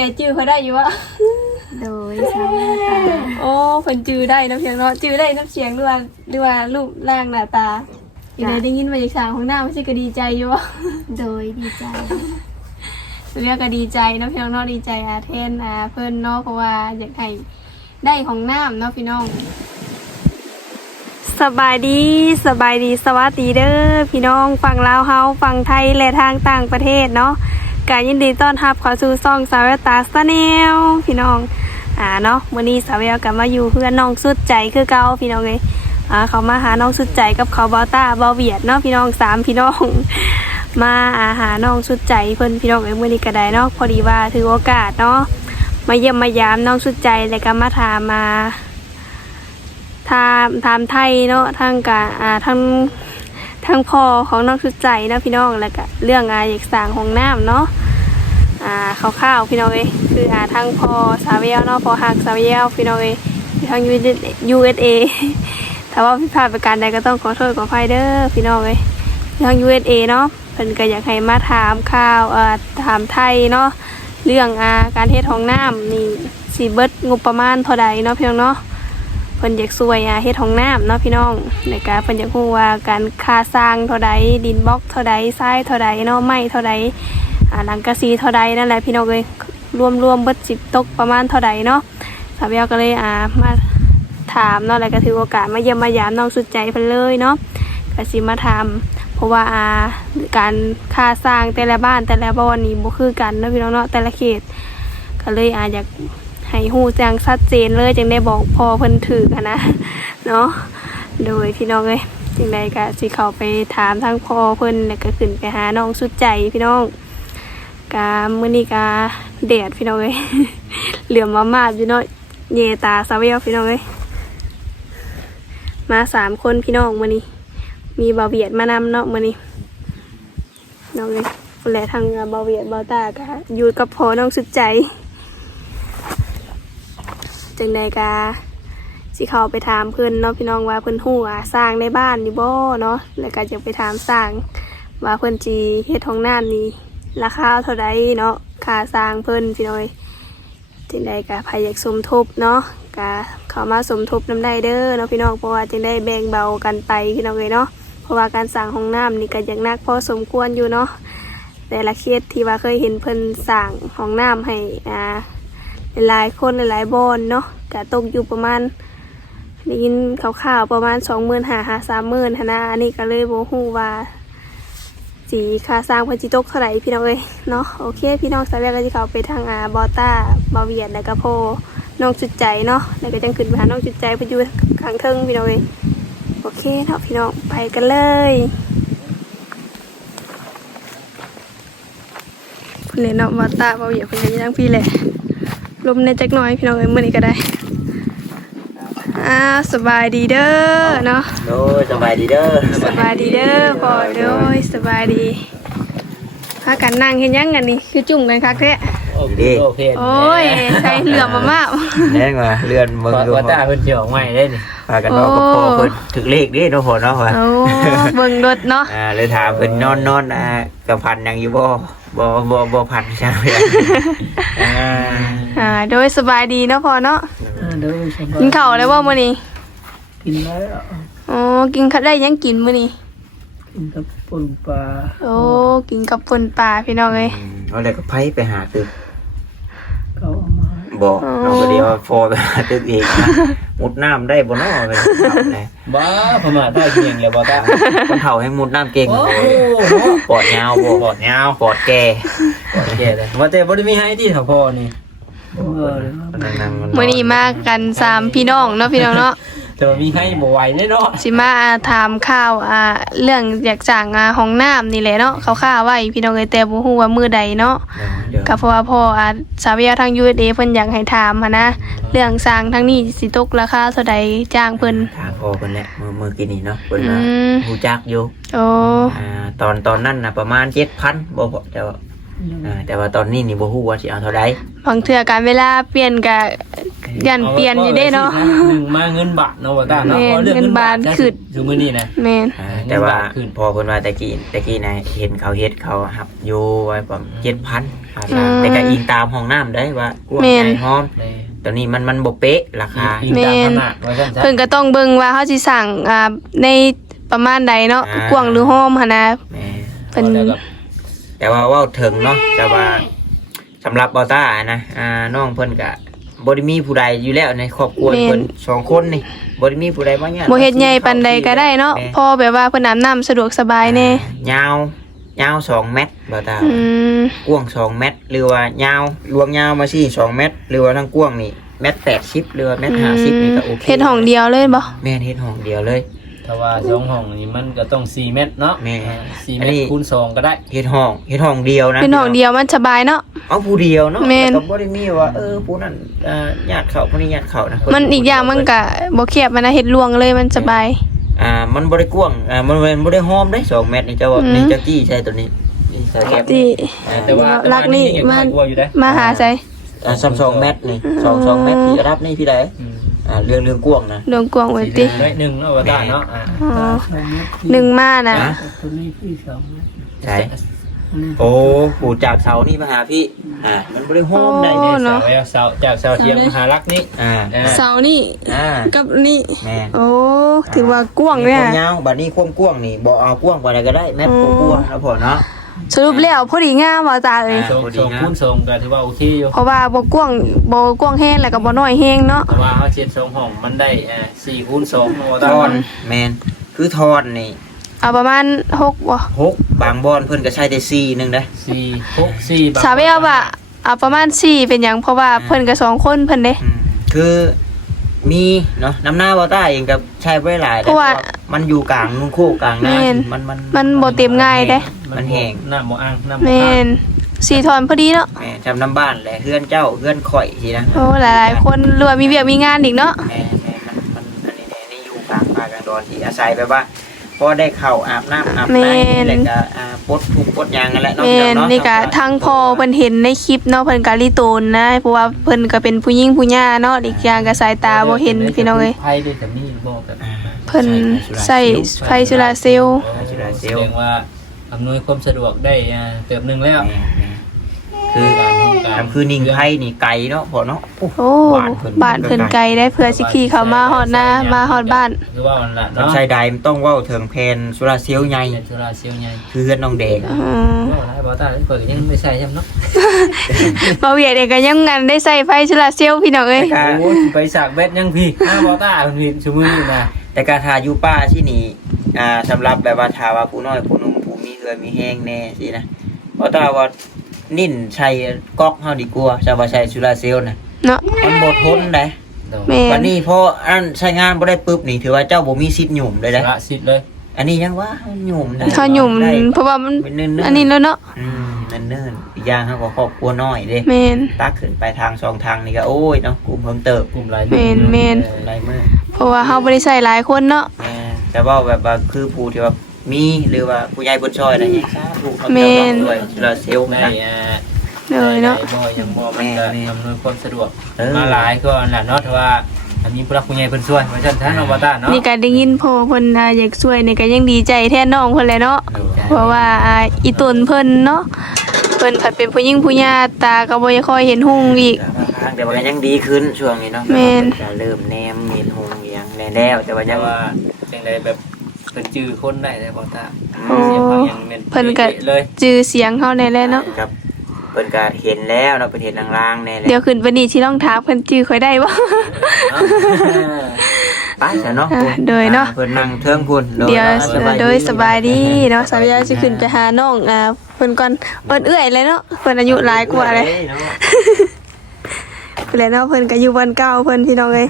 แต่จื้อเขาได้อยู่วะโดยชาวบ้านตาโอ้เพิ่นจื้อได้น้ำเสียงเนาะจื้อได้น้ำเสียงหรือว่าหรือว่ารูปร่างหน้าตาอยู่ในได้ยินมาจากสางของหน้าไม่ใช่ก็ดีใจอยู่วะโดยดีใจเรียกก็ดีใจเนาะพี่น้องเนาะดีใจอาเทนอาเพิ่นเนาะเพราะว่าอยากให้ได้ของน้ำเนาะพี่น้องสบายดีสบายดีสวัสดีเด้อพี่น้องฝั่งลาวเฮาฝั่งไทยและทางต่างประเทศเนาะ กายินดีต้อนรับเข้าสู่ซ่องสาวแวตาสแนลพี่น้องอ่าเนาะมื้อนี้สาวแววกลับมาอยู่เพื่อนน้องสุดใจคือเก่าพี่น้องเอ้ยอ่าเขามาหาน้องสุดใจกับเขาบาต้าบาเวียดเนาะพี่น้องสามพี่น้อง มาอาหาน้องสุดใจเพิ่อนพี่น้องเอ้ยมื้อนี้ก็ได้เนาะพอดีว่าถือโอกาสเนาะมาเยี่ยมมายามน้องสุดใจแล้วก็มาถามมาถามถามไทยเนาะทางกะอ่าทางทางพ่อของน้องสุดใจนะพี่น้องแล้วก็เรื่องอาเอกสารของน้ำเนาะ อ่าคร่าวๆพี่น้องเอ้ยคืออ่าทางพอสาวเวลเนาะพอหักสาวเวลพี่น้องเอ้ยทาง USA ถ้าว่าผิดพลาดประการใดก็ต้องขอโทษขออภัยเด้อพี่น้องเอ้ยทาง USA เนาะเพิ่นก็อยากให้มาถามข่าวเอ่อถามไทยเนาะเรื่องอาการเทศของน้ำนี่สิเบิดงบประมาณเท่าใดเนาะพี่น้องเนาะเพิ่นอยากซวยอะเฮ็ดห้องน้ำเนาะพี่น้องในการเพิ่นอยากรู้ว่าการค่าสร้างเท่าใดดินบล็อกเท่าใดทรายเท่าใดเนาะไม้เท่าใด อ่าหลังกะสีเท่าใดนั่นแหละพี่น้องเอ้ยรวมรวมเบิดสิบตกประมาณเท่าใดเนาะสาวเบลก็เลยอ่ามาถามเนาะแล้วก็ถือโอกาสมาเยี่ยมมายามน้องสุดใจเพิ่นเลยเนาะก็สิมาถามเพราะว่าอ่าการค่าสร้างแต่ละบ้านแต่ละบ่อนนี่บ่คือกันเนาะพี่น้องเนาะแต่ละเขต ก็เลยอาอยากให้ฮู้แจ้งชัดเจนเลยจึงได้บอกพอเพิ่นถือกันนะเนาะโดยพี่น้องเอ้ยจึงได้ก็สิเข้าไปถามทางพ่อเพิ่นแล้วก็ขึ้นไปหาน้องสุดใจพี่น้อง กามื้อนี้กาแดดพี่น้องเอ้ยเหลือมมามาดอยู่เนาะเยตาซาเวลพี่น้องเอ้ยมาสามคนพี่น้องมื้อนี้ มีบาเวียดมานำเนาะมื้อนี้น้องเอ้ยและทางบาเวียดบาตาก็อยู่กับพ่อน้องสุดใจจังใดกาสิเขาไปถามเพื่อนเนาะพี่น้องว่าเพื่อนหู้ว่าสร้างในบ้านนี่บ่เนาะแล้วก็จะไปถามสร้างว่าเพื่อนจีเฮ็ดห้องน้ำนี่ ราคาเท่าใดเนาะค่าสร้างเพิ่นพี่น้อยจังใดกะพายอยากสมทบเนาะกะเข้ามาสมทบน้ำได้เด้อเนาะพี่น้องเพราะว่าจังได้แบ่งเบากันไปพี่น้องเลยเนาะเพราะว่าการสร้างห้องน้ำนี่ก็ยังนักพอสมควรอยู่เนาะแต่ละเคสที่ว่าเคยเห็นเพิ่นสร้างห้องน้ำให้อ่าหลายคนหลายบอนเนาะกะตกอยู่ประมาณได้ยินข่าวๆประมาณสองหมื่นหาหาสามหมื่นนะอันนี้ก็เลยโบฮู้ว่า สีค่าสร้างเพันจิตกเท่าไหร่พี่น้องเอ้ยเนาะโอเคพี่น้องสาวแวกก็จะเข้าไปทางอาบอต้าบาเวียดแล้วก็โพน้องจุดใจเนาะแล้วก็จังขึ้นไปหาน้องจุดใจเพนอยู่ข้างเทิงพี่น้องเอ้ยโอเคเนาะพี่น้องไปกันเลยคุณเลยเนาะบอต้าบาเวียดคุณเลยยังพี่แหละลมในจักหน้อยพี่น้องเอ้ยมื่อนี้ก็ได้ อ่าสบายดีเด้อเนาะโอ้ยสบายดีเด้อสบายดีเด้อพอเด้อสบายดีพากันนั่งเห็นยังกันนี่คือจุ่มกันคักแท้โอเคโอเคโอ้ยใส่เหลือมมามากแน่งว่าเลื่อนมึงดูว่าตาเพิ่นสิออกใหม่ได้นี่พากันนอนกับพ่อเพิ่นถึงเลขเด้เนาะพ่อเนาะว่าโอ้เบิ่งรถเนาะอ่าเลยถามเพิ่นนอนนอนอ่ากับพันยังอยู่บ่บ่บ่บ่พันใช่ไหมอ่าอ่าโดยสบายดีเนาะพอเนาะ เด้อสบายกินข้าวได้บ่มื้อนี้กินแล้วอ๋อกินข้าวได้ยังกินมื้อนี้กินกับป่นปลาโอ้กินกับป่นปลาพี่น้องเอ้ยเอาแล้วก็ไผไปหาตึกเขาเอามาบ่เอาก็เดียวพอไปหาตึกเองนะมุดน้ำได้บ่เนาะไปครับแหละบ้าพม่าได้เพียงแล้วบ่ตาคนเฒ่าให้มุดน้ำเก่งโอ้ปอดยาวบ่ปอดยาวปอดแก่โอเคเลยว่าแต่บ่ได้มีให้ที่ถ้าพ่อนี่เออนั่งๆ มื้อนี้มากันสามพี่น้องเนาะพี่น้องเนาะแต่ว่ามีให้บ่ไหวแน่เนาะสิมาถามข่าวอ่าเรื่องอยากจ้างอ่าห้องน้ำนี่แหละเนาะเขาข่าวๆไว้พี่น้องเอ้ยแต่บ่ฮู้ว่ามื้อใดเนาะเดี๋ยวก็เพราะว่าพ่ออ่าสาวเวียทาง USA เพิ่นอยากให้ถามหันนะเรื่องสร้างทางนี้สิตกราคาเท่าใดจ้างเพิ่นถามพ่อเพิ่นแหละมือมือกินนี่เนาะเพิ่นอืว่ามฮู้จักอยู่โอ้อ่าตอนตอนนั้นน่ะประมาณ7,000บ่พอแต่ว่า อ่าแต่ว่าตอนนี้นี่บ่ฮู้ว่าสิเอาเท่าใดบางเทื่อการเวลาเปลี่ยนก็ยันเปลี่ยนอยู่เด้เนาะ หนึ่งมาเงินบาทเนาะว่าตาเนาะแม่นพอเรื่องเงินบาทขึ้น คือมื้อนี้นะ แม่นอ่าแต่ว่าเงินบาทขึ้น พอเพิ่นว่าตะกี้ตะกี้นะเห็นเขาเฮ็ดเขาหับอยู่ไว้ประมาณ7,000ค่าอืมแต่ก็อิงตามห้องน้ำได้ว่ากว้างแม่นใหญ่ห้อม เลยตอนนี้มันมันบ่เป๊ะราคาอิงตามขนาดว่าซั่นซะ เพิ่นก็ต้องเบิ่งว่าเขาสิสั่งอ่าในประมาณใดเนาะอ่ากว้างหรือห้อมหั่นนะแหม่เพิ่น แล้วก็ แต่ว่าเว้าถึงเนาะแต่ว่าสำหรับบอต้านะอ่าน้องเพิ่นก็บ่ได้มีผู้ใดอยู่แล้วในครอบครัวเพิ่นสองคนนี่บ่ได้มีผู้ใดมาเนี่ยบ่เฮ็ดใหญ่ปานใดก็ได้เนาะพอแบบว่าเพิ่นอาบน้ำสะดวกสบายแน่ยาวยาวสองเมตรบอต้าอืมกว้างสองเมตร หรือว่ายาวรวมยาวมาสิสองเมตร หรือว่าทั้งกว้างนี่เมตรแปดสิบหรือว่าเมตรห้าสิบนี่ก็โอเคเฮ็ดห้องเดียวเลยบ่แม่นเฮ็ดห้องเดียวเลย ถ้าว่าสองห้องนี่มันก็ต้อง4เมตรเนาะแม่อ่า4อัเมนตนี้ รคูณสองก็ได้ เฮ็ดห้องเฮ็ดห้องเดียวนะเป็นห้องเดียวมันสบายเนาะ เอาผู้เดียวเนาะแม่นแล้วก็บ่ได้มีว่าเออผู้นั้นอ่าญาติเขาผู้นี้ญาติเขานะมันอีกอย่างมันก็บ่เครียดมันนะเฮ็ดลวงเลยมันสบาย อ่ามันบ่ได้กว้างอ่ามันบ่ได้หอมได้สองเมตรนี่เจ้าว่าอืม นี่เจ้าจี้ใช่ตัวนี้นี่ใส่แก๊บที่แต่ว่ารักนี่แต่มัว่านนี่ยังน้อยกว่าอยู่เด้มาหาใส่ อ่าซ้ำสองเมตรนี่สองสองเมตรที่รับนี่พี่ใดอืม อ่าเรื่องเรื่องกว้างนะดวงกวางไว้ติได้หนึ่งเนาะว่าตาเนาะอ่าอ๋อหนึ่งมานะนะใช่โอ้ปู่จากเสานี่มาหาพี่ อ่า มันบ่ได้หอมได้โอ้เนี่ยเนาะเสาเสาจากเสาเทียมมหารักนี่อ่าอ่าเสานี่อ่ากับนี่แม่นโอ้ถือว่ากว้างเนี่ยความยาวบัดนี้ความกว้างนี่บ่เอากว้างกว่าใดก็ได้แมตรกว่าๆแล้วพอเนาะ สรุปแล้วพอดีงามบ่ตาเอ้ยอ่าสองสองคูณสองก็ถือว่าโอเคอยู่เพราะว่าบ่กว้างบ่กว้างแห้งแล้วก็บ่น้อยแห้งเนาะเพราะว่าเขาเช็ดสองห้องมันได้อ่าสี่คูณสองเนาะว่าทตาอนแม่นคือทอนนี่เอาประมาณหกบ่หกบางบอนเพิ่นก็ใช้ได้สี่หนึงเด้อสี่หกสี่บทสาวไปเอาว่าเอาประมาณสี่เป็นหยังเพราะว่าเพิ่นก็สองคนเพิ่นเด้ อืมคือ มีเนาะน้ำหน้าบ่ต้าเองก็ใช้บ่ได้หลายเพราะว่า มันอยู่กลางนุ่งโคกกลางนาแม่นมันมันมันบ่เต็มง่ายเด้มันแห้งน้ำบ่อ่างน้ำบ่แม่อ่างนสี่ทอนพอดีเนาะแม่จำน้ำบ้านแหละเฮือนเจ้าเฮือนข่อยสินะโอ้หลายๆคนรวยมีเวียกมีงานอีกเนาะแม่แม่มันมันอันนี้แน่นี่อยู่กลางป่ากลางดอนที่อาศัยแบบว่า พอได้เข้าอาบน้ำอาบแม่น้ำนแล้วก็อ่าปลดทุกข์ปลดหยางนั่นแหละเนาะแม่พี่นองเนาะนี่ก็ทั้งพ่อเพิ่นเห็นในคลิปเนาะเพิ่นก็รีโตนนะ เพราะว่าเพิ่นก็เป็นผู้หญิงผู้หญิงเนาะอีกอย่างก็สายตาบ่เห็นพี่น้องเอ้ยไผด้วยแต่มีบ่แบบอ่าเพิ่นใส่ไฟโซลาร์เซลล์แสดงว่าอำนวยความสะดวกได้อ่าเติบหนึงแล้วแม่แม่คือ การทำการทำคือนิ่งไพ่นี่ไกลเนาะพอเนาะ โอ้บ้านเพิ่นไกลได้เพื่อสิขี่เข้ามาฮอดหน้ามาฮอดบ้าน คือว่ามันละทำเนาะใส่ใดมันต้องเว้าถึงแผนสุราเซียวใหญ่เนจุฬาเซียวใหญ่คือเฮือนน้องแดงอืมบ่หลายบ่ตาเปิดยังไม่ใช่ใช่ไหมเนาะบ่เวียดเองก็ยังงานได้ใส่ไฟโซลาร์เซลล์พี่น้องเอ้ยแต่ก็โอ้ยไปสากเบ็ดยังพี่หน้าบ่ตาเพิ่นพี่ชุมือนี่นะแต่การทาอยู่ป้าที่นี่อ่าสำหรับแบบว่าทาว่าผู้น้อยผู้หนุ่มผู้มีเฮือมีแห้งแน่สินะเพราะถ้าว่า นิ่นใช้ก๊อกเฮาดีกว่าจะว่าใช้สุราเซลลนะเนาะมันบ่ทนได้โดนแม่วันนนี้พออันใช้งานบ่ได้ปุ๊บนี่ถือว่าเจ้าบ่มีสิทธิ์หยุ่มเลยสได้ละสิทธิ์เลย อันนี้ยังว่าหยุ่มได้เขาหยุ่มได้เพราะว่ามันเป็นเนิ่นๆอันนี้แล้วเนาะอืมเนิ่นๆอีกอย่างเฮาก็ครอบครัวน้อยเด้ แม่น ตักขึ้นไปทางสองทางนี่ก็โอ้ยเนาะกลุ่มเพิ่มเติบกลุ่มหลายแม่นแม่น หลายมื้อเพราะว่าเฮาบ่ได้ใส่หลายคนเนาะ แม่แต่ว่าแบบว่าคือผู้ที่ว่า มีหรือว่าผู้ใหญ่บนช่อยอะไรอย่างเงี้ยถูกเขาแม่เจ้านด้วยสุราเซลลในนะ อ่าเลยเนาะ ในบ่ยังบ่มันก็แม่นอำนวยความสะดวกเออ มาหลายก็นั่นแหละเนาะแต่ว่าอันนี้ผู้รักผู้ใหญ่เพิ่นช่วยว่าซั่นท่านอบตาเนาะนี่ก็ได้ยินพ่อเพิ่นอ่าอยากช่วยนี่ก็ยังดีใจแทนน้องเพิ่นแหละเนาะ เพราะว่าอ่าอีตุนเพิ่นเนาะ เพิ่นผัดเป็นผู้หญิงผู้หญิงตาก็บ่ค่อยเห็นหุ่งอีก แต่ว่าก็ยังดีขึ้นช่วงนี้เนาะแม่น จะเริ่มแนมเห็นหงเอียงแล้วแต่ว่าแต่ยังว่าจังไดแบบ เพิ่นจื้อคนได้แต่บ่ตาโอ้เสียงเขายังแม่นเพิ่นก็ เลย จื่อเสียงเฮาแน่แหละเนาะครับเพิ่นก็เห็นแล้วเนาะเพิ่นเห็นลางๆแน่แหละเดี๋ยวขึ้นวันนี้ที่ต้องถามเพิ่นจื่อค่อยได้บ่ ไปซะเนาะอ่าโดยเนาะเพิ่นนั่งเทิงพุ่นเดี๋ยวสบาโดยสบายดีเนาะสาวยาสิขึ้นไปหาน้องอ่าเพิ่นก่อนเพิ่นเอื้อยเลยเนาะเพิ่นอายุหลายกว่าเลยเนาะเพิ่นแหละเนาะเพิ่นก็อยู่บ้านเก่าเพิ่นพี่น้องเอ้ย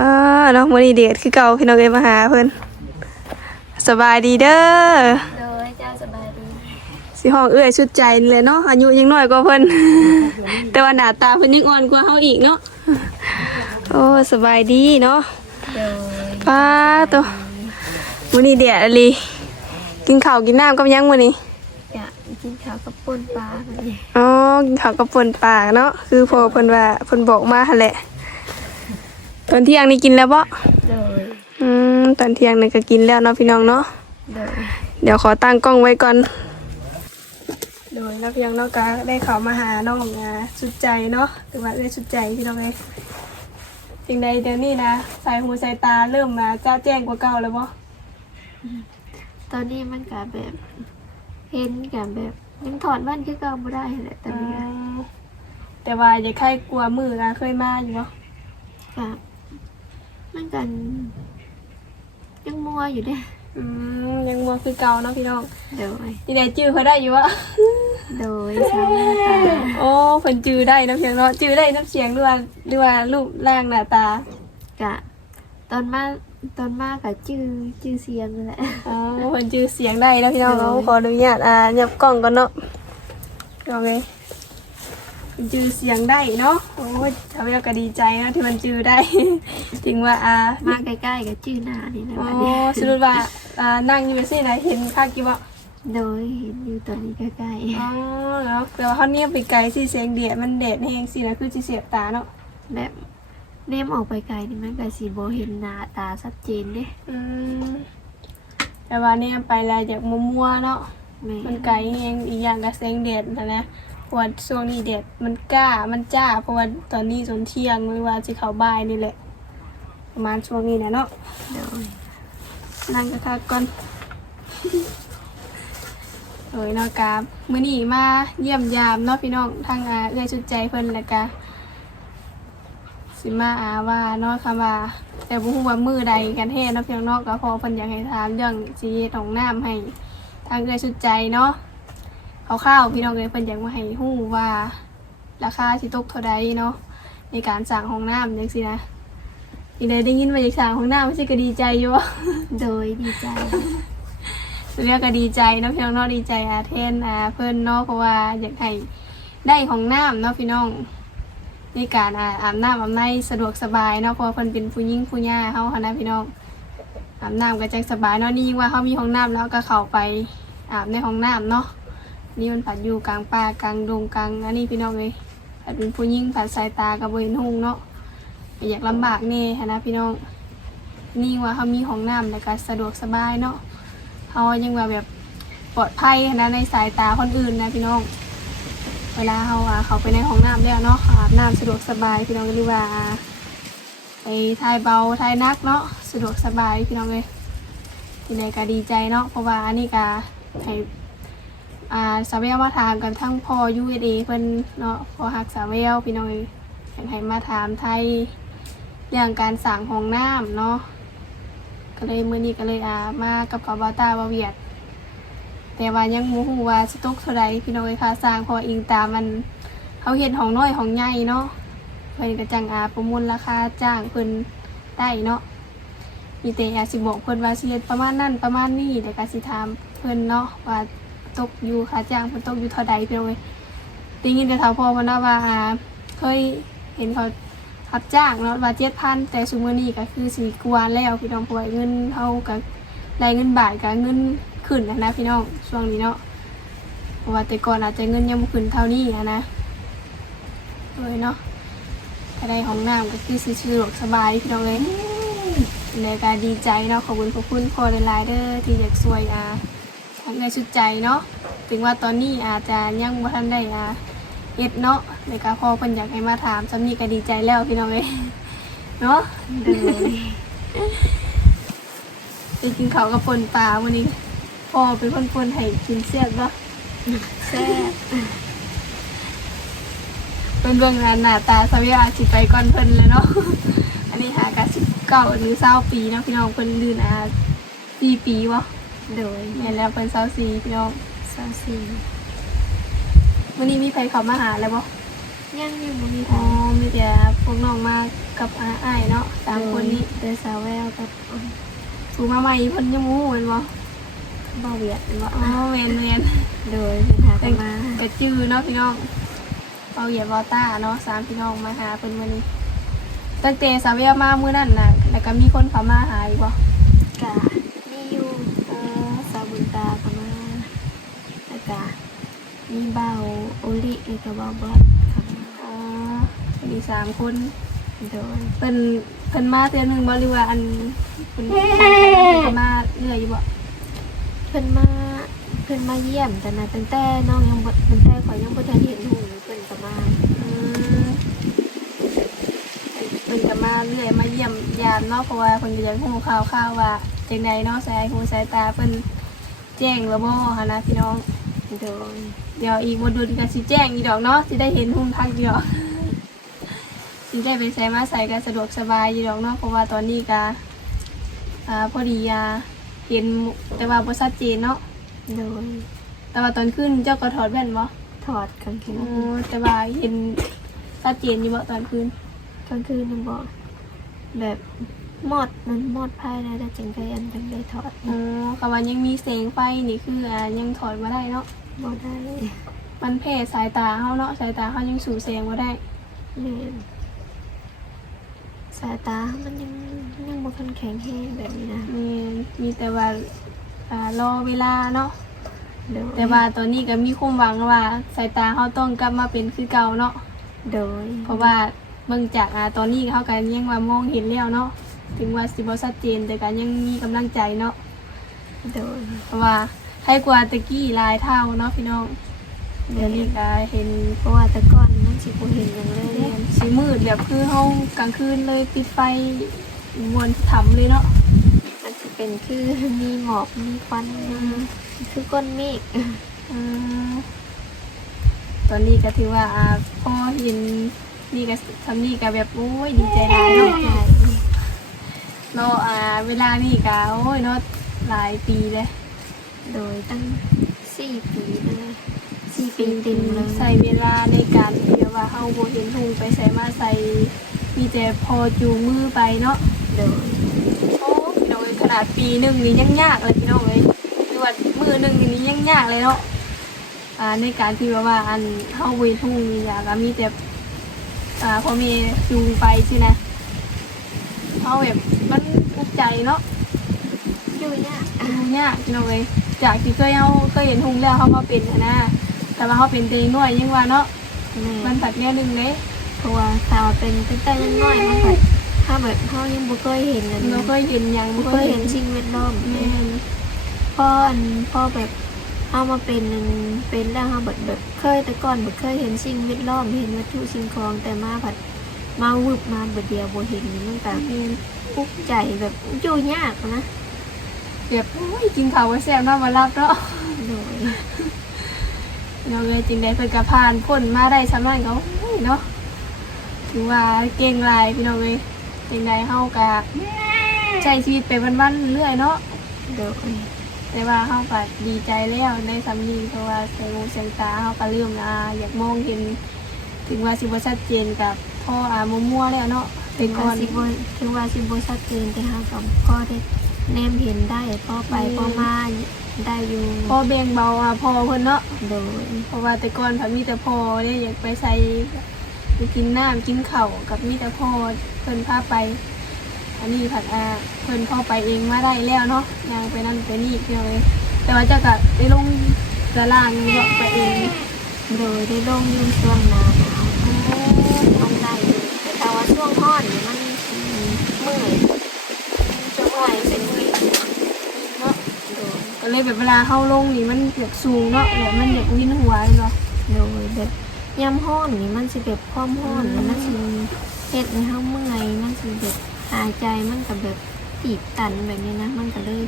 อ่าเนาะมื้อนี้เดทคือเก่าพี่น้องเอ้ยมาหาเพิ่นสบายดีเด้อโดยเจ้าสบายดีสิห้องเอื้อยสุดใจนี่แหละเนาะอายุยังน้อยกว่าเพิ่นแต่ว่าหน้าตาเพิ่นยังอ่อนกว่าเฮาอีกเนาะโอ้สบายดีเนาะโดยป้าตัวมื้อนี้เดี๋ยวอลีกินข้าวกินน้ำกับหยังมื้อนี้อยากกินข้าวกับป่นปลาแบบนี้อ๋อกินข้าวกับป่นปลาเนาะคือพอเพิ่นว่าเพิ่นบอกมาหั่นแหละ ตอนเที่ยงนี่กินแล้วบ่โดยอืมตอนเที่ยงนี่ก็กินแล้วเนาะพี่น้องเนาะ โดยเดี๋ยวขอตั้งกล้องไว้ก่อน โดยนักเพียงเนาะก็ได้เขามาหาน้องอ่าสุดใจเนาะถือว่าได้สุดใจพี่น้องเลยสิ่งใดเดี๋ยวนี้นะสายหูสายตาเริ่มมาจ้าแจ้งกว่าเก่าแล้วบ่ตอนนี้มันก็แบบ เห็นกับแบบยังถอดบ้านคือเก่าบ่ได้แหละตอนนี้ก็แต่ว่าอย่าใครกลัวมืออะเคยมาอยู่บ่ ก็ มันกันยังมัวอยู่เด้อืมยังมัวคือเก่าเนาะพี่น้องโดยที่ใดจื้อเขาได้อยู่วะโดยสาวตาโอ้เพิ่นจื้อได้น้ำเสียงเนาะจื้อได้น้ำเสียงด้วยด้วยรูปร่างหน้าตากะ ตอนมาตอนมากับชื่อชื่อเสียงนั่นแหละอ๋อเพิ่นจื้อเสียงได้แล้วพี่น้องโดยเอาขออนุญาตอ่ายับกล้องก่อนเนาะลองเลยเพิ่น จื้อเสียงได้เนาะโอ้ยทำให้เราก็ดีใจนะที่มันจื้อได้จริงว่าอ่ามาใกล้ๆกับชื่อหน้านี่นะอ๋อบัดนี้สรุปว่าอ่านั่งอยู่ซี่ไหนเห็นค่ากี่บ่โดยเห็นอยู่ตอนนี้ใกล้อ๋อแล้วแต่ว่าเขาเนี่ยไปไกลสิเสียงเดียดมันเด็ดแห้งสินะคือสิเสียบตาเนาะๆแบบเนมออกไปไกลนี่มันก็สิบ่เห็นหน้าตาชัดเจนเด้อืมแต่ว่าเนี่ยไปแล้วอยากมัวๆเนาะ แม่มันไกลเองอีกอย่างก็แสงแดดนะนะเพราะ ว่าช่วงนี้แดดมันกล้ามันจ้า เพราะว่าตอนนี้จนเที่ยงหรือว่าสิเขาบ่ายนี่แหละ ประมาณช่วงนี้นะเนาะโดยนั่งกระทักก่อนโดยนาะกามื้อนี้มาเยี่ยมยามเนาะพี่น้องทางอาเอื้อยชุดใจเพิ่นแล้วก็สิมาอาว่าเนาะคำว่าแต่บ่ฮู้ว่ามือใดกันแท้เนาะพี่น้องนาะก็พอเพิ่นอยากให้ถามเรื่องสิเฮ็ดห้องน้ำให้ ทางเอื้อยชุดใจเนาะ คร่าวพี่น้องเอ้ยเพิ่นอยากมาให้ฮู้ว่า ราคาสิตกเท่าใดเนาะในการสร้างห้องน้ำจังซี่นะอีเลยได้ยินว่าอยากสร้างห้องน้ำไม่ใช่ก็ดีใจอยู่วะโดยดีใจเรียกก็ดีใจเนาะพี่น้องเนาะดีใจอาเทนอาเพิ่นเนาะเพราะว่าอยากให้ได้ของน้ำเนาะพี่น้องในการอาอาบน้ำอาบในสะดวกสบายเนาะเพราะเพิ่นเป็นผู้หญิงผู้ย่าเฮาหั้นนะพี่น้องอาบน้ำก็จังสบายเนาะนี่ยิ่งว่าเฮามีห้องน้ำแล้วก็เข้าไปอาบในห้องน้ำเนาะ นี่มันผัดอยู่กลางป่ากลางดงกลางอันนี้พี่น้องเลยผัดเป็นผู้หญิงผัดสายตากับเห็นหงเนาะอยากลำบากแน่นะพี่น้อง นี่ว่าเฮามีห้องน้ำแล้วก็สะดวกสบายเนาะเขายังว่าแบบปลอดภัยนะในสายตาคนอื่นนะพี่น้อง เวลาเขาอะเขาไปในห้องน้ำแล้วเนาะอาบน้ำสะดวกสบายพี่น้องก็เรียกว่าไปทายเบาทายนักเนาะสะดวกสบายพี่น้องเลยที่ไหนก็ดีใจเนาะเพราะว่าอันนี้ก็ให้ อ่าสาวเวลมาถามกันทั้งพ่อยูเอเอเพิ่นเนาะพอหักสาวเวลพี่น้องเลยอยากให้มาถามไทยเรื่องการสั่งห้องน้ำเนาะก็เลยมื้อนี้ก็เลยอ่ามากับกับบาตาบาเวียด แต่ว่ายังบ่ฮู้ว่าสิตกเท่าใดพี่น้องเอ้ยค่าสร้างพออิงตามมันเฮาเฮ็ดห้องน้อยห้องใหญ่เนาะเพิ่นก็จังอาประมูลราคาจ้างเพิ่นได้เนาะมีแต่อยากสิบอกเพิ่นว่าสิเฮ็ดประมาณนั้นประมาณนี้เดี๋ยวก็สิถามเพิ่นเนาะว่า ตกอยู่ค่าจ้างเพิ่นตกอยู่เท่าใดพี่น้องเอ้ยได้ยินแต่เฒ่าพ่อเพิ่นว่าว่าเคยเห็นเขารับจ้างเนาะว่าเจ็ดพันแต่ซุมื้อนี้ก็คือสีกวนแล้วพี่น้องเพราะว่าเงินเฮากับรายเงินบาทกับเงินขึ้นนะนะพี่น้องช่วงนี้เนาะเพราะว่าแต่ก่อนอาจจะเงินยังบ่ขึ้นเท่านี้อะนะเลยเนาะถ้าได้ห้องน้ำก็คือสะดวกสบายพี่น้องเลยในการดีใจเนาะขอบคุณขอบคุณพอหลายๆเด้อที่อยากช่วยอะาทำในสุดใจเนาะถึงว่าตอนนี้อาจจะยังบ่ทันได้อ่าเอ็ดเนาะในกาพอเพิ่นอยากให้มาถามซ้ำนี่ก็ดีใจแล้วพี่น้องเอ้ยเนาะโดยไปกินข้าวกับปนปลาวันนี้พ่อเป็นคนปนให้กินเสียบเนาะแซ่บเป็นเบื้องหน้าหน้าตาสวิอาสิไปก่อนเพิ่นเลยเนาะอันนี้หากะสิบเก้าหรือเศร้าปีเนาะพี่น้องเพิ่นลื่นอาสี่ปีวะ โดยเนี่ยแล้วเพิ่นเศร้าสี่พี่น้องสาวสี่วันนี้มีใครเข้ามาหาแล้วบ่ยังอยู่บ่มีอ๋อทางมีแต่พวกน้องมากับอาอ้ายเนาะสามคนนี้เดยสาวแววกับสูงมาใหม่เพิ่นยังมู้เหมือนบ่บ่าวเวียดบ่อ๋อแมนแมนโดยเป็นหาเป็กันนมากระจือเนาะพี่น้องเอาเหยียบวอต้าเนาะสามพี่น้องมาหาเพิ่นมื้อนี้ตั้งแต่สาวเวียมามื้อนั้นน่ะแล้วก็มีคนเข้ามาหาอีกบ่กะมีอยู่เอ่อสาสมาแล้วกะมีเบาโอลิแล้วก็เบาบอสครับอ๋อมีสามคนโดยเพิ่นเพิ่นมาเตือนหนึ่งบ่หรือว่าอันเพิ่นเพิ่นมาเรื่อยอยู่บ่เพิ่นมาเพิ่นมาเยี่ยมแต่นะตั้งแต่น้องยังบ่ตั้งแต่ข่อยยังบ่ทันเห็นหูเพิ่นก็มาอืมเพิ่นก็มาเรื่อยมาเยี่ยมยามเนาะเพราะว่าเพิ่นก็อยากรู้ข่าวๆว่าจังไดเนาะสายหูสายตาเพิ่น แจ้งแล้วบ่หั่นนะพี่น้องโดยเดี๋ยวอีกบ่ดุลก็สิแจ้งอีดอกเนาะสิได้เห็นหุ่นทักอยู่ดอกสิได้ไปใส่มาใส่ก็สะดวกสบายอยู่ดอกเนาะเพราะว่าตอนนี้ก็อ่าพอดีอ่าเห็นแต่ว่าบ่ชัดเจนเนาะโดยแต่ว่าตอนขึ้นเจ้าก็ถอดแว่นบ่ถอดกางเกงอ๋อแต่ว่าเห็นชัดเจนอยู่บ่ตอนขึ้นกลางคืนนึงบ่แบบ มอดมันมอดภายในแต่จังได้อันจังได้ถอดอ๋อคำว่ายังมีแสงไฟนี่คืออ่ายังถอดบ่ได้เนาะ บ่ได้มันแพ้สายตาเฮาเนาะสายตาเฮายังสู่แสงบ่ได้แม่นสายตามันยังยังบ่ทันแข็งแรงแบบนี้นะมีมีแต่ว่าอ่ารอเวลาเนาะ โดยแต่ว่าตอนนี้ก็มีความหวังว่าสายตาเขาต้องกลับมาเป็นคือเก่าเนาะ โดยเพราะว่าเบิ่งจากอ่าตอนนี้เขาก็ยังว่ามองเห็นแล้วเนาะ ถึงว่าสิบ่ชัดเจนแต่ก็ยังมีกำลังใจเนาะโดยเพราะว่าให้กว่าตะกี้หลายเท่าเนาะพี่น้องเดี๋ยวนี้ก็เห็นเพราะว่าแต่ก่อนมันสิบ่เห็นหยังเลยเรียนสีมืดแบบคือเฮากลางคืนเลยปิดไฟวนถ่ำเลยเนาะมันจะเป็นคือมีหมอกมีควันมีคือก้นเมฆอืมตอนนี้ก็ถือว่าอ่าพอเห็นนี่ก็ทำนี่ก็แบบโอ้ยดีใจหลายเนาะใช่ เนาะอ่าเวลานี่ก็โอ้ยเนาะหลายปีเลยโดยตั้งสี่ปีเลยสี่ปีเต็มเลยใส่เวลาในการที่แบบว่าเฮาบ่เห็นหุงไปใส่มาใส่มีแต่พอจูงมือไปเนาะโดยโอ้พี่น้องเอ้ยขนาดปีหนึ่งนี่ยังยากเลยพี่น้องเอ้ยคือว่ามือหนึ่งนี่ยังยากเลยเนาะอ่าในการที่แบบว่าอันเฮาบ่เห็นหุงนี่อยากก็มีแต่อ่าพอมีจูงไปสินะเฮาแบบมันทุกข์ ใจเนาะอยู่เนี่ยอันนี้ยากพี่น้องเอ้ยจากที่เคยเฮาเคยเห็นหุงแล้วเฮามาเป็นหั้นนะแต่ว่าเฮาเป็นเตงน้อยยังว่าเนาะแม่มันผัดแนวหนึงเลยเพราะว่าถ้าว่าเป็นตั้งแต่ยังน้อยมันแบบถ้าแบบเขายังบ่เคยเห็นอันเราเคยเห็นหยังบ่เคยเห็นสิ่งแวดล้อมแม่นพ่ออันพ่อแบบเอามาเป็นอันเป็นแล้วเขาแบบแบบเคยแต่ก่อนแบบเคยเห็นสิ่งแวดล้อมเห็นวัตถุสิ่งของแต่มาผัดมาวึบมาแบบเดียวบ่เห็นนี่มันแบบแม่น ปุ๊กใจแบบอยู่ยากนะแบบโอ้ยกินข้าวไว้แซ่บเนาะมารับเนาะโดยเราเลยจริงได้เพิ่นกระพานพ้นมาได้สำนักเขาโอ้ยเนาะถือว่าเก่งหลายพี่น้องเอ้ยจริงได้เฮากะใช้ชีวิตไปวันๆเรื่อยเนาะโดยแต่ว่าเฮาก็ดีใจแล้วได้สำนีเพราะว่าใส่หูใส่ตาเฮาก็เริ่มอ่าอยากมองเห็น ถึงว่าสิบ่ชัดเจนกับพ่ออ่ามั่วๆแล้วเนาะ แต่ถึงก่อว่านสิบ่ถึงว่าสิบ่ชัดเจนแต่หากับพ่อได้แนมเห็นได้พ่อไปพ่อมาได้อยู่พ่อแบ่งเบาอ่าพ่อเพิ่นเนาะโดยเพราะว่าแต่ก่อนผัมีแต่พ่อเนี่ยอยากไปใส่ไปกินน้ำกินข้าวกับมีแต่พ่อเพิ่นพาไป อันนี้ผัดอาเพิ่นเข้าไปเองมาได้แล้วเนาะยังไปนั่นไปนี่เพียงเลยแต่ว่าเจะก็ได้ลงตารางเนาะไปเองโดยได้ลงอยืนช่วงหนาหนาวลงได้อยู่แต่ถ้า ว่าช่วงร้อนี่มันเมื่อยช่วงเมื่อยเป็นเมื่อยเนาะโดยก็เลยแบบเวลาเข้าลงนี่มันแบบสูงเนาะแบบมันแบบวินหัวเนาะโดยแบบยามห้อนนี่มันสิแบบความห้อนมันสิเฮ็ดให้เฮาเมื่อยมันสิแบบหายใจมันก็แบบตีบตันแบบนี้นะ มันก็เลย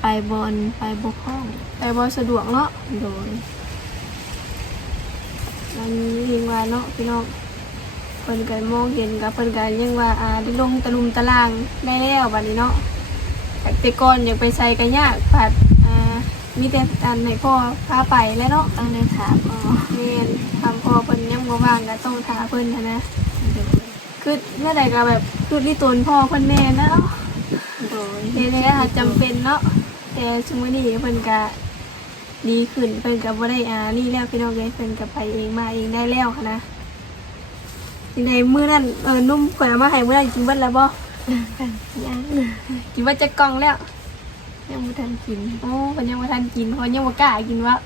ไปบอลไปบกห้อง ไปบ่สะดวกเนาะโดยอันนี้เรียกว่าเนาะพี่น้อง เพิ่นก็มองเห็นกับเพิ่นก็ยังว่าอ่าได้ลงตะลุมตารางได้แล้วบัดนี้เนาะแต่ก่อนอยากไปใส่ก็ยากผัดอ่ามีแต่อันไหนพ่อพาไปแล้วเนาะต้องได้ถามพ่อแม่นทำพ่อเพิ่นยังบ่ว่างก็ต้องถาเพิ่นหั้นนะคือเมื่อใดก็แบบคือที่ตนพ่อเพิ่นแน่นะเนาะโดยเฮ็ดให้อาจจำเป็นเนาะแต่ช่วงนี้เพิ่นก็ดีขึ้นเพิ่นก็บ่ได้อ่านี่แล้วพี่น้องเอ้ยเพิ่นก็ไปเองมาเองได้แล้วหั้นนะ จังไดมื้อนั้นเออนุ่มข่อยเอามาให้มื้อนั้นกินเบิดแล้วบ่ยังกินว่าจะกล่องแล้ว ยังไม่ทันกินโอ้เพิ่นยังบ่ทันกินเพราะยังบ่กล้ากินวะ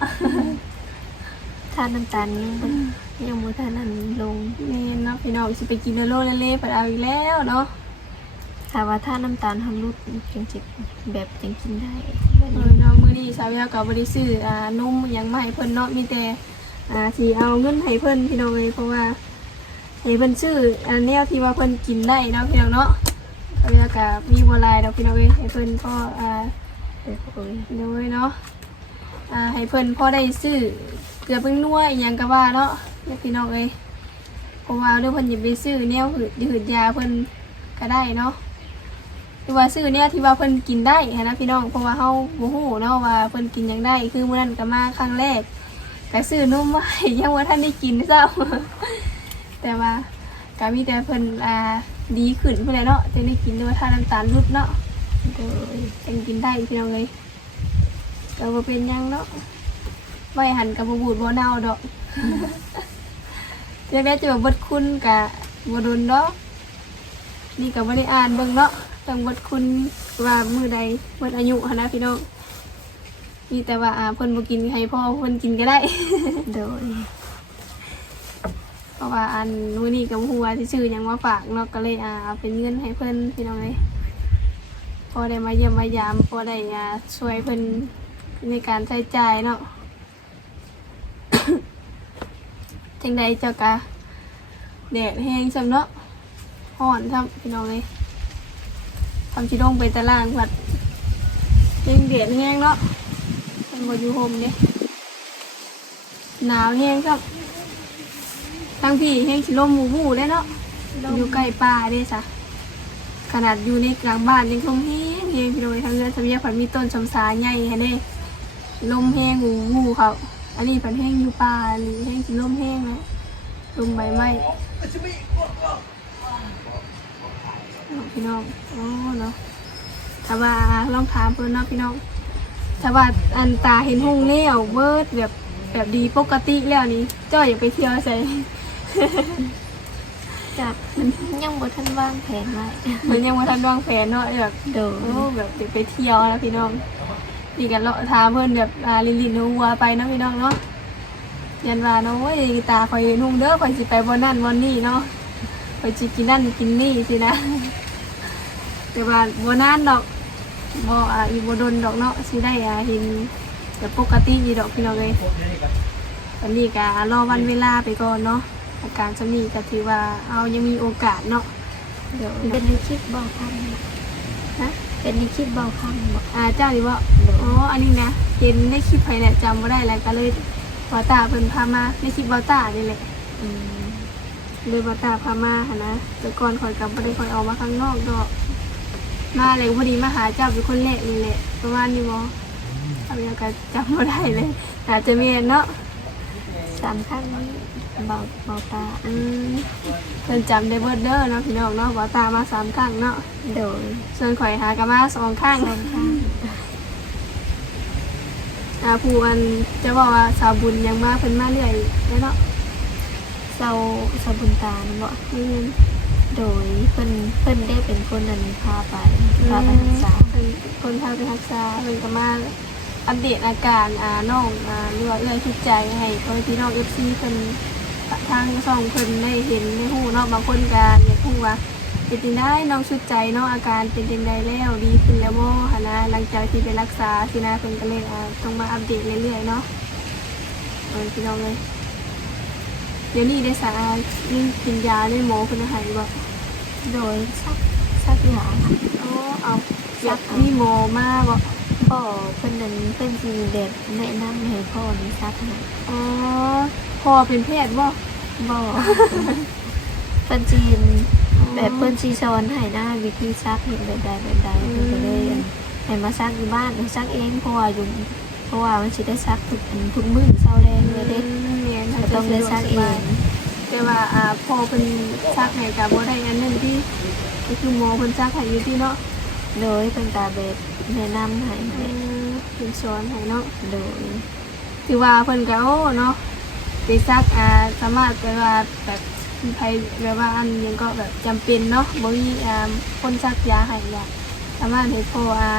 ทานน้ำตาลยังบ่ยังบ่ทานนั้นลงนี่เนาะพี่น้องสิไปกินโลโลเล่ๆเพิ่นเอาอีกแล้วเนาะถ้าว่าทานน้ำตาลทำรุดจังสิแบบจังกินได้แบบเอนี้อเนาะมื้อนี้สาวแววก็บ่ได้ซื้ออ่านมอิหยังมาให้เพิ่นเนาะมีแต่อ่าสิเอาเงินให้เพิ่นพี่น้องเอ้ยเพราะว่า ให้เพิ่นซื้ออันแนวที่ว่าเพิ่นกินได้เนาะพี่น้องเนาะสาวแววก็มีบ่หลายดอกพี่น้องเอ้ยให้เพิ่นพออ่าโอ้ยโดยเนาะอ่าให้เพิ่นพอได้ซื้อเกลือเพิ่งนัวอีหยังก็ว่าเนาะพี่น้องเอ้ยเพราะว่าเรื่องเพิ่นหยิบไปซื้อแนวหืดหืดยาเพิ่นก็ได้เนาะหรือว่าซื้อแนวที่ว่าเพิ่นกินได้นะพี่น้องเพราะว่าเฮาบ่ฮู้เนาะว่าเพิ่นกินยังได้คือมื้อนั้นก็มาครั้งแรกก็ซื้อนมไว้ยังบ่าทันได้กินเซ้า แต่ว่าก็มีแต่เพิ่นอ่าดีขึ้นเพิ่นเนาะจะได้กินด้วยถ้าน้ำตาลลดเนาะโดยจังกินได้พี่น้องเลยก็บ่เป็นยังเนาะไว้หันกับบ่บูดบ่เน่าดอกเรียกได้จะว่าบดคุณกะบ่โดนดอกนี่ก็บ่ได้อ่านเบิ่งเนาะต้องบดคุณว่ามือใดบดอายุหนนะพี่น้องมีแต่ว่าอ่าเพิ่นบ่กินให้พ่อเพิ่นกินก็ได้โดย เพราะว่าอันมื้อนี้ก็บ่ฮู้ว่าสิซื้อหยังมาฝากเนาะก็เลยอ่าเอาเป็นเงินให้เพิ่นพี่น้องเลยพอได้มาเยี่ยมมายามพอได้อ่าช่วยเพิ่นในการใช้จ่ายเนาะ จังใดเจ้ากะแดดแห้งซ้ำเนาะฮ้อนซ้ำพี่น้องเลยทำชิดงไปตารางผัดยังแดดแห้งเนาะเป็นบอยู่โฮมเด้หนาวแห้งครับ ทั้งพี่แห้งชิลมหมูหมูเลยเนาะอยู่ใกล้ป่าเด้จ้ะขนาดอยู่ในกลางบ้านยังลมแห้งแห้งพี่โดยทางเรือนสะเวียผันมีต้นชมสาใหญ่ฮะเด้ลมแห้งหมูหมูเขาอันนี้ผันแห้งอยู่ป่าหรือแห้งชิลมแห้งนะลมใบไม้เอาพี่น้องอ๋อเนาะถ้าว่าลองถามเพิ่นเนาะพี่น้องถ้าว่าอันตาเห็นหงแล้วเบิดแบบแบบดีปกติแล้วนี่เจ้าอยากไปเที่ยวใส่ กับยังบ่ทันวางแผนไว้มันยังมาทันวางแผนเนาะแบบโดยโอ้แบบเดี๋ยวไปเที่ยวนะพี่น้องนี่กันเลาะทางเพื่อนแบบอ่าลินลินหัวไปเนาะพี่น้องเนาะยันว่าเนาะโอ้ยตาคอยนุ่งเด้อคอยสิไปบนนั่นบนนี่เนาะคอยสิกินนั่นกินนี่สินะแต่ว่าบนนั่นดอกบ่อ่าอีบ่ดนดอกเนาะสิได้อ่าเห็นแบบปกติอยู่ดอกพี่น้องเลยตอนนี้ก็รอวันเวลาไปก่อนเนาะ อาการจะมีก็ถือว่าเอายังมีโอกาสเนาะเดี๋ยวเป็นในคลิปเบาคำฮะเป็นในคลิปเบาคำบอกอ่าเจ้าดีว่าอ๋ออันนี้นะเห็นในคลิปไปเนี่ยจำไม่ได้แล้วก็เลยบอตาเพิ่นพามาในคลิปบอตานี่แหละอืมเลยบอตาพามาหนนะแต่ก่อนคอยกับบ่ได้คอยออกมาข้างนอกดอกมาเลยพอดีมาหาเจ้าเป็นคนแรกนี่แหละประมาณนี้บอเอาอย่างก็จำไม่ได้เลยอาจจะมีเนาะสามครั้งนี้ เบาเบาตาอืมเพิ่นจำได้เบิดเด้อเนาะพี่น้องเนาะบอตามาสามครั้งเนาะโดยส่วนข่อยหากะมาสองครั้งสองครั้งอ่าผู้อันจะบอกว่าสาวบุญยังมาเพิ่นมาเรื่อยแล้วเนาะเศร้าเศร้าบุญตาเนาะนี่เงินโดยเพิ่นเพิ่นได้เป็นคนนั้นพาไปพาไปรักษาเป็นคนพาไปรักษาเป็นก็มาอัปเดตอาการอ่าน้องอ่าหรือว่าเอื้อยทุกใจให้พ่อแม่พี่น้อง FC เพิ่น ทางช่องเพิ่นได้เห็นได้ฮู้เนาะบางคนก็อยากฮู้ว่าเป็นจังได๋น้องชุดใจเนาะอาการเป็นจังไดแล้วดีขึ้นแล้วบ่หั่นนะหลังจากที่ไปรักษาสินะเพิ่นก็เลยอ่าต้องมาอัปเดตเรื่อยๆเนาะเออพี่น้องเลยเดี๋ยวนี้ได้สานี่กินยาได้หมอเพิ่นให้บ่โดยซักซักยาอ๋อเอาอยากมีหมอมาบ่ พ่อเพิ่นนั้นเพิ่นสิแบบแนะนำให้พ่อนี่ซักให้อ๋อพอเป็นแพทย์บ่บ่เพิ่นจีนแบบเพิ่นชีสอนให้นะวิธีซักเห็นแบบใดแบบใดเพิ่นก็เลยอั่นให้มาซักอยู่บ้านให้ซักเองเพราะว่าอยู่เพราะว่ามันสิได้ซักทุกอันทุกมื้อเช้าแรงเลยเด้เรียนก็ต้องได้ซักเองแต่ว่าอ่าพอเป็นซักให้กับบ่ได้อันหนึงที่ก็คือหมอเพิ่นซักให้อยู่ที่เนาะ โดยเพิ่นก็แบบแนะนำให้อืมเพิ่นสอนให้เนาะโดยถือว่าเพิ่นก็โอ้เนาะไปซักอ่าสามารถไปว่าแบบใครแบบว่าอันหยังก็แบบจำเป็นเนาะบ่มีอ่าคนซักยาให้ยาสามารถให้พออ่า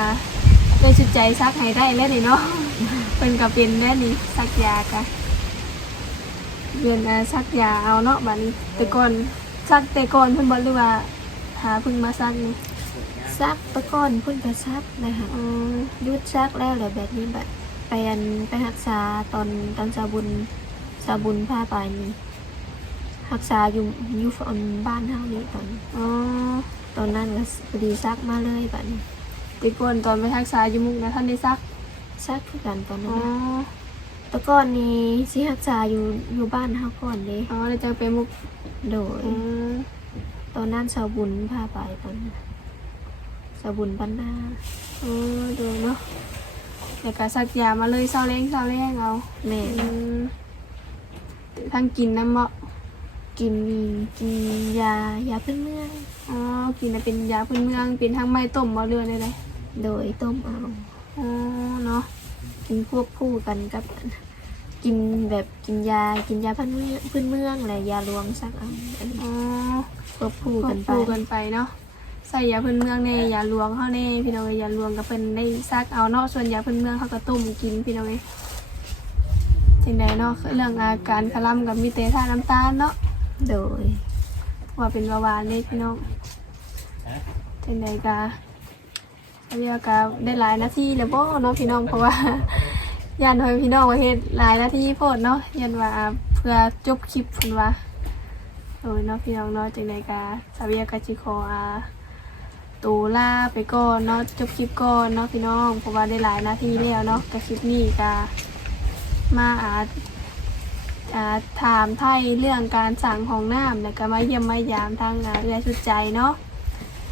ได้ชุดใจซักให้ได้แล้วนี่เนาะ เพิ่นก็เป็นแน่นี่ซักยากะเรียนอ่าซักยาเอาเนาะบัดนี้แต่ก่อนซักแต่ก่อนเพิ่นบ่หรือว่าหาเพิ่งมาซักนี่ ซักแตะก้อนเพุ่นก็ซักนะคะอืมหยุดซักแล้วเหลือแบบนี้แบบไปอันไปรักษาตอนตอนสาบุญสาบุญพาไปนี่รักษาอยู่อยู่ฝั่งบ้านเฮานี่ตอนอ๋อตอนนั้นก็พอดีซักมาเลยแบบนี้แต่ก่อนตอนไปทักษาอยู่มุกนะท่านได้ซักซักคือกันตอนนั้อ๋นอนะแตะก้อนนี้สิรักษาอยู่อยู่บ้านเฮาก่อนเด้อ๋อแล้วจังไปมุกโดยอืมตอนนั้นสาบุญพาไปตอนนั้น สาบุญบ้านนาอ๋อดูเนาะแล้วก็ซักยามาเลยเศร้าแรงเศร้าแรงเอาแม่อืมทั้งกินน้ำเมาะกินกินยายาพื้นเมืองอ๋อกินน่ะเป็นยาพื้นเมืองเป็นทั้งไม้ต้มบ่เรือนเลยโดยต้มเอาอ๋อเนาะกินควบคู่กันกับ กินแบบกินยากินยาพื้นเมืองพื้นเมืองและยาลวงสักเอาอันนี้อ๋อควบคู่ควกับนไป คู่กันไปเนาะ ใส่ยาพื้นเมืองในยาลวงเขาในพี่น้องเอ้ยยาลวงก็เป็นได้ซักเอาเนาะส่วนยาพื้นเมืองเขาก็ต้มกินพี่น้องเอ้ยจังใดเนาะเรื่องอาการคลั่มกับมีเตท่าน้ำตาลเนาะโดย ว่าเป็นเบาหวานเลยพี่น้องจังใดกาเรียกาได้หลายนาทีแล้วบ่เนาะพี่น้องเพราะว่ายันให้พี่น้องว่าเฮ็ดหลายนาทีโพดเนาะยันว่าเพื่อจบคลิปเพิ่นว่าโอ้ยเนาะพี่น้องเนาะจังใดกาสาวียกาจิขออา ตูลาไปก่อนเนาะจบคลิปก่อนเนาะพี่น้องเพราะว่าได้หลายนาทีแล้วเนาะกับคลิปนี้กามาอาถามไทยเรื่องการสั่งของน้ำแล้วก็มาเยี่ยมมายามทางเรือชุดใจเนาะ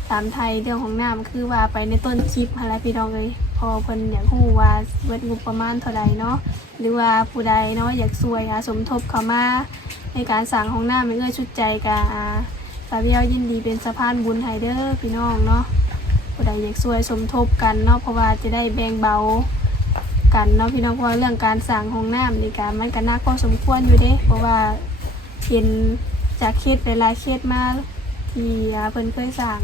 ถามไทยเรื่องของน้ำคือว่าไปในต้นคลิปอะไรพี่น้องเลยพอเพิ่นอยากรู้ว่าเบิดงบประมาณเท่าใดเนาะหรือว่าผู้ใดเนาะอยากช่วยอาสมทบเข้ามาในการสั่งของน้ำเอื้อชุดใจกาอา สาวเวียวยินดีเป็นสะพานบุญไฮเดอร์พี่น้องเนาะผู้ใดอยากช่วยสมทบกันเนาะเพราะว่าจะได้แบ่งเบากันเนาะพี่น้องเพราะเรื่องการสั่งห้องน้ำในการมันก็น่าพอสมควรอยู่เด้ เพราะว่าเห็นจากเคสหลายๆเคสมาที่เพิ่นเคยสั่ง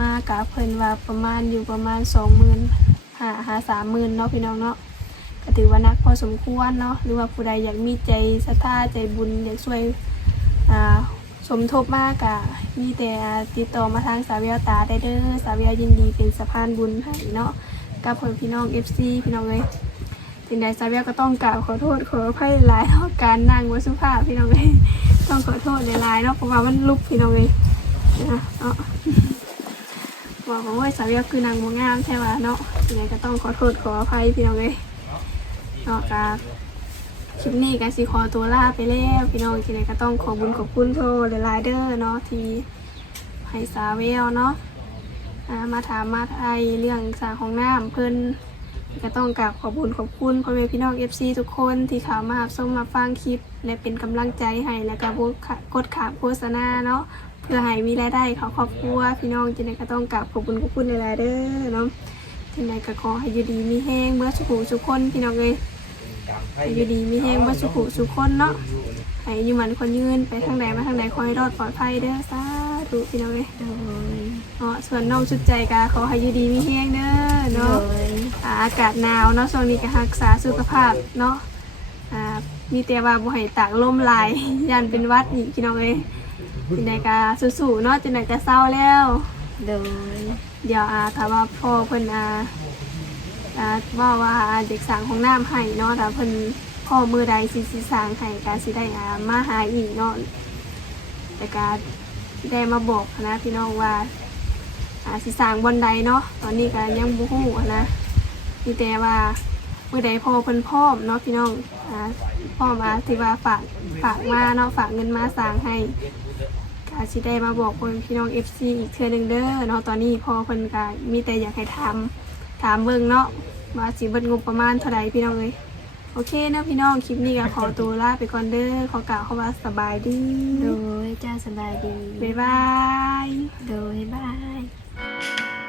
มากับเพิ่นว่าประมาณอยู่ประมาณสองหมื่นหาหาสามหมื่นเนาะพี่น้องเนาะก็ถือว่านักพอสมควรเนาะหรือว่าผู้ใดอยากมีใจศรัทธาใจบุญอยากช่วยอ่า สมทบมากกะมีแต่ติดต่อมาทางสาวเวียตาได้เด้อสาวเวียยินดีเป็นสะพานบุญให้เนาะกับเพื่อนพี่น้อง FC พี่น้องเลยสิ่งใดซาเบียก็ต้องกล่าวขอโทษขออภัยหลายเนาะการนั่งวัสุภาพพี่น้องเลยต้องขอโทษหลายๆเนาะเพราะว่ามันลุกพี่น้องเลยนะเนาะบอกว่าซาเบียคือนางโมงามใช่ป่ะเนาะสิ่งใดก็ต้องขอโทษขออภัยพี่น้องเลยเนาะกับ คลิปนี้ก็สิขอตัวลาไปแล้วพี่น้องสิ่งใดก็ต้องขอบุญขอบคุณโทษหลายๆเด้อเนาะที่ให้ซาเวียเนาะมาถามมาไทยเรื่องสางของน้ำเพิ่นก็ต้องกราบขอบุญขอบคุณพ่อแม่พี่น้อง FC ทุกคนที่เข้ามารับชมมาฟังคลิป และเป็นกำลังใจให้และก็บ่ขะกดขาโฆษณาเนาะเพื่อให้มีรายได้ขาครอบครัวพี่น้องจังไดก็ต้องกราบขอบคุณขอบคุณหลายๆเด้อเนาะจังไดก็ขอให้อยู่ดีมีแห้งเมื่อสุขุสุขคนพี่น้องเอ้ย อยู่ดีมีแห้งเมื่อสุขุสุขคนเนาะให้อยู่มันคนยืนไปทางไหนมาทางไหนขอให้รอดปลอดภัยเด้อสาธุพี่น้องเอ้ยโดยเนาะส่วนน้องชุดใจกาขอให้อยู่ดีมีแห้งเด้อโดเนาะยอ่าอากาศหนาวเนาะช่วงนี้ก็รักษาสุขภาพเนาะอ่ามีแต่ว่าบ่ให้ตากลมหลาย ยันเป็นหวัดอีกพี่น้องเอ้ยจังไดก็สู้ๆเนาะจังไดก็เศร้าแล้ว โดย เดี๋ยวอ่าถ้าว่าพ่อเพิ่นอ่า อ่าว่าว่าเด็กสางของน้ำให้เนาะถ้าเพิ่นพ่อมือใดสิสิสางให้ก็สิได้อามาหาอีกเนาะแต่ก็ได้มาบอกนะพี่น้องว่าอาสิสางบนใดเนาะตอนนี้ก็ยังบ่ฮู้นะมีแต่ว่าเมื่อใดพอเพิ่นพร้อมเนาะพี่น้องอ่าพร้อมาที่ว่าฝากฝากมาเนาะฝากเงินมาสร้างให้ก็สิได้มาบอกคนพี่น้อง FC อีกเทื่อนึงเด้อเนาะตอนนี้พอเพิ่นก็มีแต่อยากให้ทำถามเบิ่งเนาะ ว่าสิเบิดงบประมาณเท่าใดพี่น้องเอ้ยโอเคเนาะพี่น้องคลิปนี้ก็ขอตัวลาไปก่อนเด้อขอกล่าวคำว่าสบายดี โดยจ้าสบายดี บ๊ายบาย โดยบาย